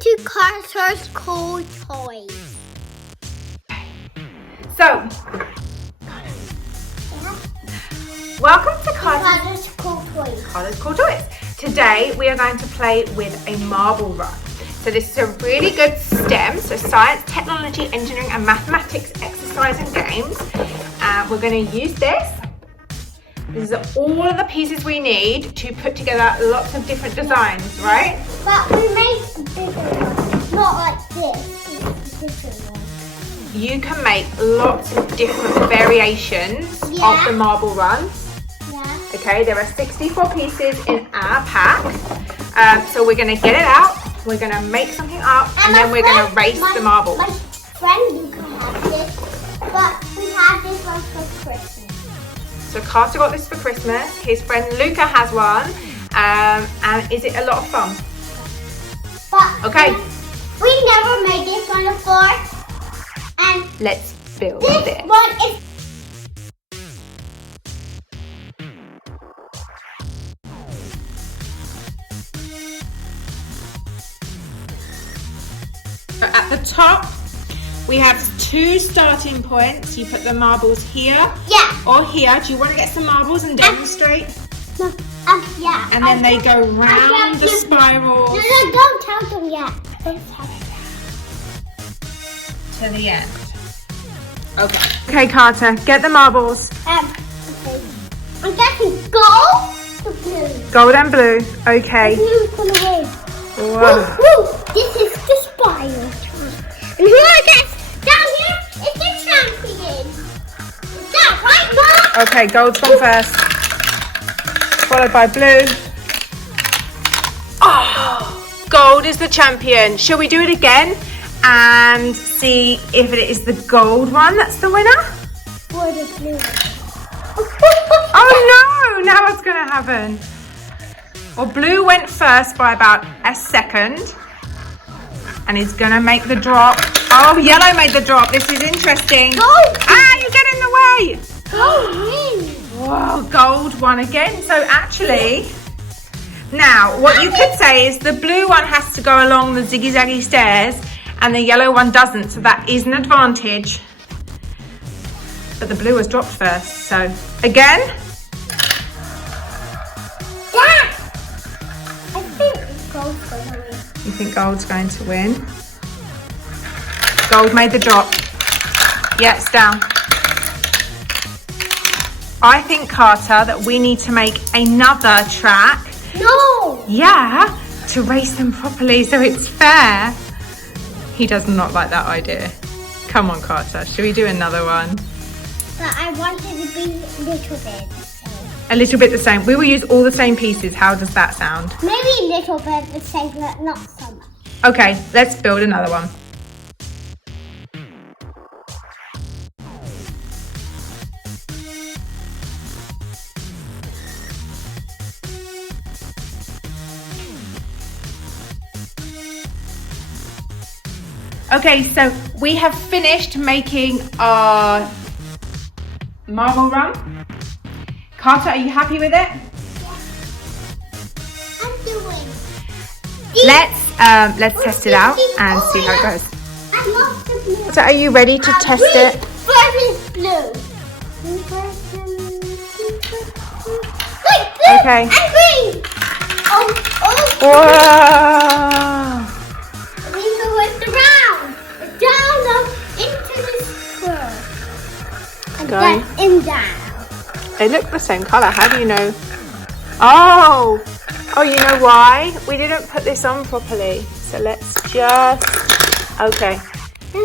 to Carter's Cool Toys. So, welcome to Carter's Cool Toys. Carter's Cool Toys. Today we are going to play with a marble run. So this is a really good STEM, so science, technology, engineering and mathematics exercise and games. We're going to use this. These are all of the pieces we need to put together lots of different designs, right? But we make a bigger one, not like this. It's a bigger one. You can make lots of different variations of the marble runs. Yeah. Okay, there are 64 pieces in our pack. So we're going to get it out, we're going to make something up, and then we're going to race the marbles. My friend Luca has this, but we have this one for Christmas. So Carter got this for Christmas. His friend Luca has one. And is it a lot of fun? But okay. We never made this one before. And let's build this this. One is at the top, we have 2 starting points. You put the marbles here or here. Do you want to get some marbles and demonstrate? Yeah. And then they go round the spiral. No, don't tell them yet. Don't tell them. To the end. Okay. Okay, Carter, get the marbles. Okay. I'm getting gold or blue. Gold and blue. Okay. Blue's gonna win. Whoa. Woo. This is the spiral. And who gets down here is the champion. Is that right, Mom? Okay, gold's gone first. Followed by blue. Oh, gold is the champion. Shall we do it again and see if it is the gold one that's the winner? Or the blue. Oh no! Now what's going to happen? Well, blue went first by about a second. And he's going to make the drop. Oh, yellow made the drop. This is interesting. Gold! You get in the way! Gold wins. Whoa, gold won again. So actually, now what you could say is the blue one has to go along the ziggy-zaggy stairs and the yellow one doesn't. So that is an advantage. But the blue was dropped first. So again. Yeah! I think gold's gonna win. You think gold's going to win? Gold made the drop. Yeah, it's down. I think, Carter, that we need to make another track. No! Yeah, to race them properly so it's fair. He does not like that idea. Come on, Carter, should we do another one? But I want it to be a little bit the same. A little bit the same. We will use all the same pieces. How does that sound? Maybe a little bit the same, but not so much. Okay, let's build another one. Okay, so we have finished making our marble run. Carter, are you happy with it? Yeah. I'm doing. Let's test it out and see how it goes. I love the blue. So are you ready to test it? Versus blue. Wait, blue Okay. and green. Oh. Whoa! We go with the round. Down into this swirl. And Go. then in down. They look the same colour. How do you know? Oh, you know why? We didn't put this on properly. So let's just... Okay. No,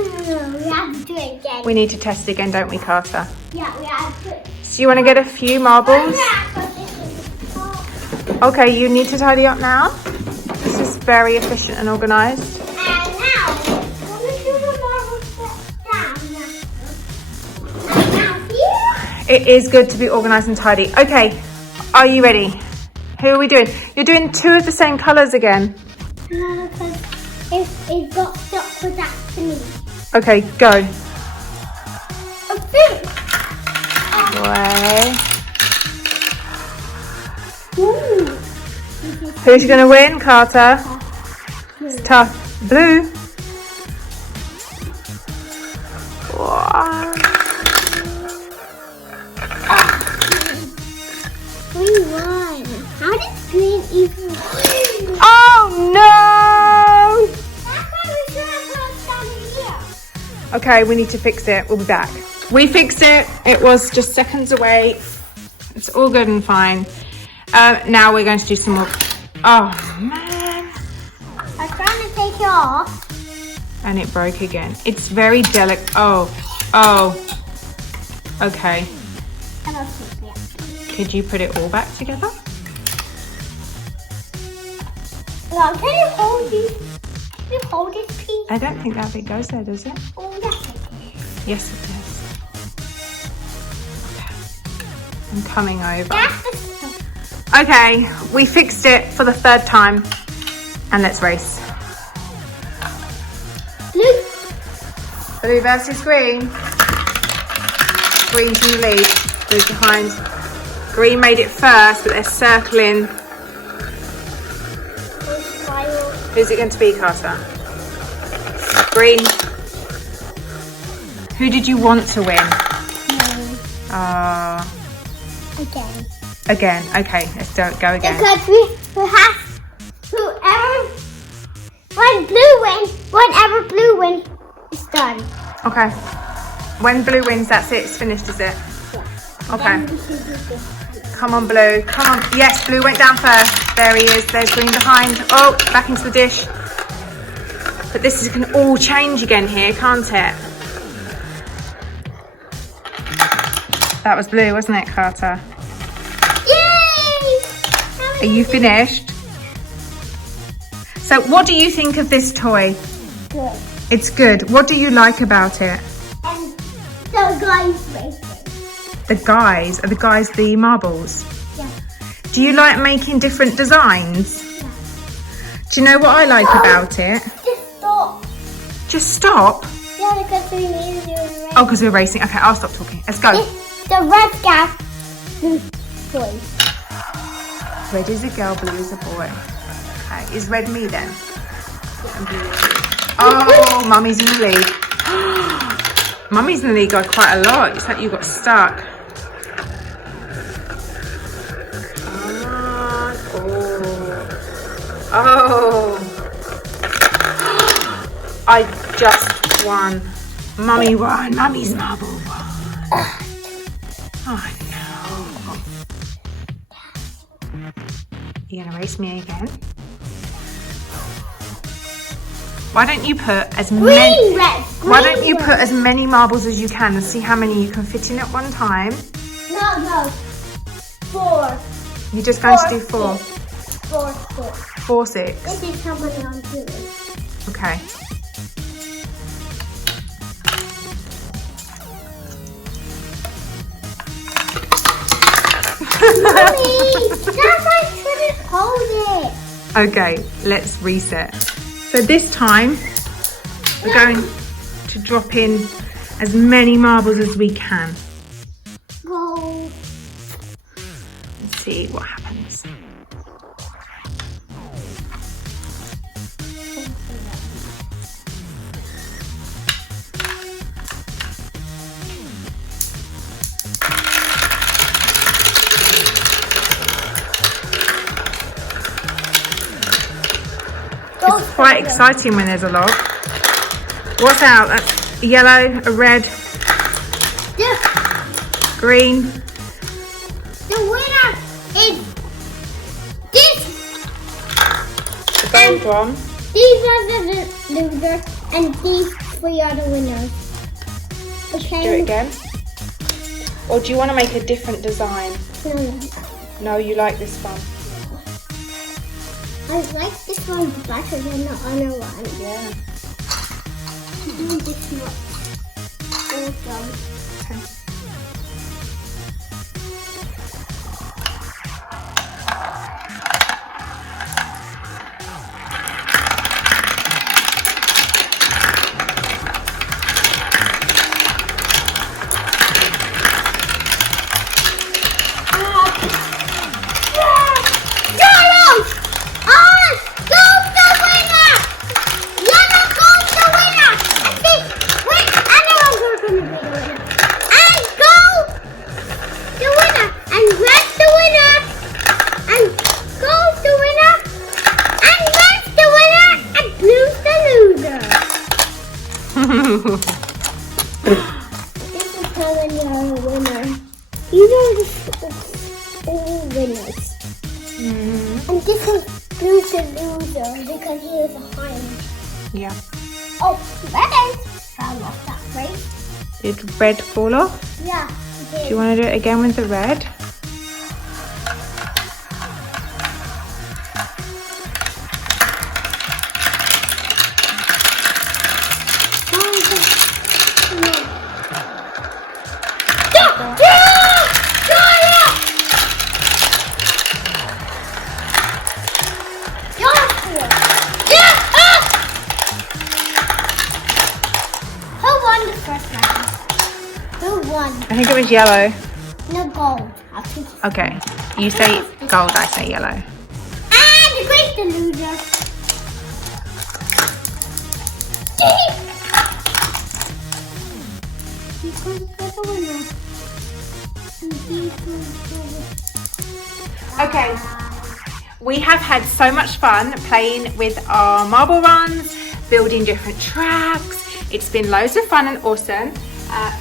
we have to do it again. We need to test it again, don't we, Carter? Yeah, we have to. So you want to get a few marbles? Okay, you need to tidy up now. This is very efficient and organised. And now, we're going to do the marbles down. And now here. It is good to be organised and tidy. Okay, are you ready? Who are we doing? You're doing 2 of the same colours again. No, because it got stuck with that to me. Okay, go. I think. Who's going to win, Carter? It's tough. Blue. Wow. Green won. How did green even win? Oh no! That's why we should have put it down here. Okay, we need to fix it. We'll be back. We fixed it. It was just seconds away. It's all good and fine. Now we're going to do some more. Oh man! I was trying to take it off. And it broke again. It's very delicate. Oh. Okay. And I'll take it. Could you put it all back together? Now, can you hold this? Can you hold this piece? I don't think that bit goes there, does it? Oh, yes, it is. Yes, it does. I'm coming over. That's the stuff. Okay, we fixed it for the third time. And let's race. Blue. Blue versus green. Green's in the lead. Blue's behind. Green made it first, but they're circling. Who's it going to be, Carter? Green. Who did you want to win? Again. Okay, let's go again. Because we have whoever, whenever blue wins, it's done. Okay. When blue wins, that's it. It's finished, is it? Okay. Then we should do this. Come on, blue. Come on. Yes, blue went down first. There he is. There's green behind. Oh, back into the dish. But this can all change again here, can't it? That was blue, wasn't it, Carter? Yay! Are you finished? So what do you think of this toy? Good. It's good. What do you like about it? And the guys racing. The guys? Are the guys the marbles? Yeah. Do you like making different designs? Yeah. Do you know what I like about it? Just stop. Just stop? Yeah, because we need to do it right. Oh, because we're racing. Okay, I'll stop talking. Let's go. The red guy, blue boy. Red is a girl, blue is a boy. Okay, is red me then? And blue is you. Oh, Mummy's in the lead. Mummy's in the lead got quite a lot. It's like you got stuck. Oh. I just won. Mummy won. Mummy's marble won. Oh no. You gonna race me again? Why don't you put as many? Why don't you put as many marbles as you can and see how many you can fit in at one time? No. 4. You're just going to do 4. 4, 6. 4, 6. This is how many I'm doing. Okay. Mommy, that's why I shouldn't hold it. Okay, let's reset. So this time, we're going to drop in as many marbles as we can. Go. Let's see what happens. It's quite exciting when there's a lot. What's out? That's a yellow, a red, green. The winner is this. The gold one. These are the losers, and these 3 are the winners. Okay. Do it again. Or do you want to make a different design? No. No, you like this one. I like this one better than the other one. Yeah. This one. Okay. was a hind. Yeah. Oh, red fell off that way. Did red fall off? Yeah, it did. Do you want to do it again with the red? I think it was yellow. No, gold. Okay, you say gold, I say yellow. And the great deluder. Okay, we have had so much fun playing with our marble runs, building different tracks. It's been loads of fun and awesome.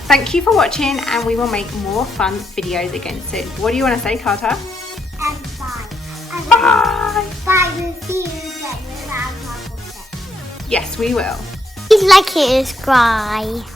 Thank you for watching, and we will make more fun videos again soon. What do you want to say, Carter? And bye. Bye. Bye. We'll see you again with our marble set. Yes, we will. Please like it and subscribe.